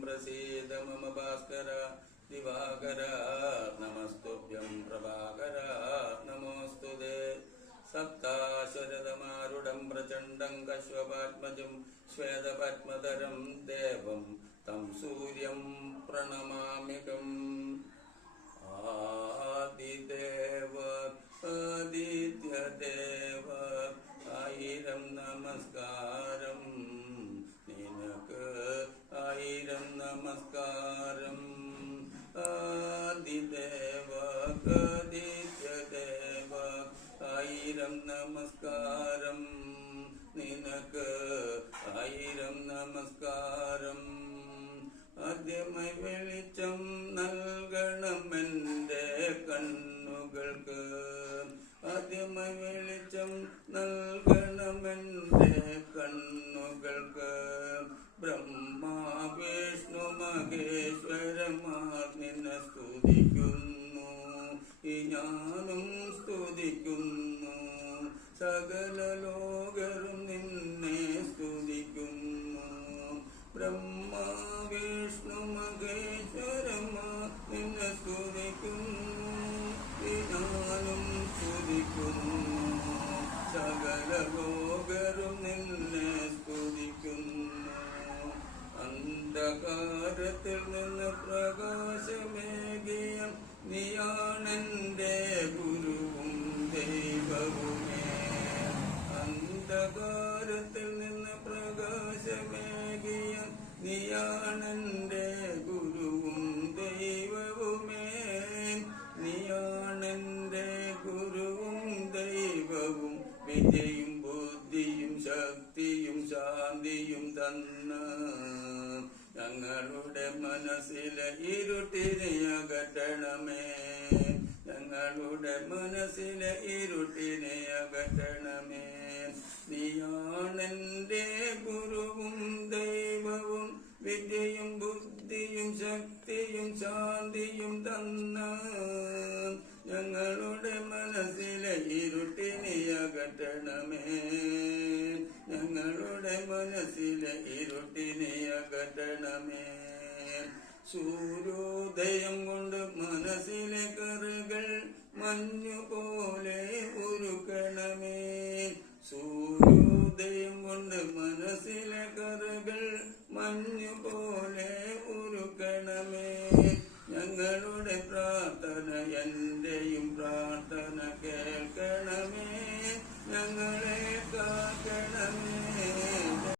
प्रसीद मम भास्कर दिवाकर नमस्तुभ्यं प्रभाकर नमोऽस्तुते सप्ताशरदमारुढं प्रचण्डं कश्यपात्मजं श्वेतपद्मधरं देवं तं सूर्यं प्रणमाम्यहम् आदिदेव आदित्यदेव आयिरं नमस्कारं निनक्कु आयिरं नमस्कारं आदिदेव आदित्यदेव आयिरं नमस्कारं निनक्कु आयिरं नमस्कारं ആദ്യമായി വെളിച്ചം നൽകണമെന്റെ കണ്ണുകൾക്ക് ആദ്യമായി വെളിച്ചം നൽകണമെന്റെ കണ്ണുകൾക്ക് ബ്രഹ്മ വിഷ്ണു മഹേശ്വരന്മാർ നിന്നെ സ്തുതിക്കുന്നു ഞാനും സ്തുതിക്കുന്നു സകല ലോകരും നിന്നെ സ്തുതിക്കുന്നു ബ്രഹ്മ വിഷ്ണു മഹേശ്വരന്മാർ നിന്നെ സ്തുതിക്കുന്നു ഞാനും സ്തുതിക്കുന്നു സകല ലോകരും നിന്നെ സ്തുതിക്കുന്നു അന്ധകാരത്തിൽ നിന്ന് പ്രകാശമേകിയ നീയാണെന്റെ ഗുരുവും ദൈവവുമേ അന്ധകാരത്തിൽ നിന്ന് പ്രകാശമേകിയ നീയാണെന്റെ ഗുരുവും ദൈവവുമേ നീയാണെന്റെ ഗുരുവും ദൈവവും വിദ്യയും ബുദ്ധിയും ശക്തിയും ശാന്തിയും തന്ന ഞങ്ങളുടെ മനസ്സിലെ ഇരുട്ടിനെ അകറ്റണമേ ഞങ്ങളുടെ മനസ്സിലെ ഇരുട്ടിനെ അകറ്റണമേ നീയാണെന്റെ ഗുരുവും ദൈവവും വിദ്യയും ബുദ്ധിയും ശക്തിയും ശാന്തിയും തന്ന ഞങ്ങളുടെ മനസ്സിലെ ഇരുട്ടിനെ അകറ്റണമേ ഞങ്ങളുടെ മനസ്സിലെ ഇരുട്ടിനെ അകറ്റണമേ സൂര്യോദയം കൊണ്ട് മനസ്സിലെ കറുകൾ മഞ്ഞുപോലെ ഉരുക്കണമേ സൂര്യോദയം കൊണ്ട് മനസ്സിലെ കറുകൾ മഞ്ഞുപോലെ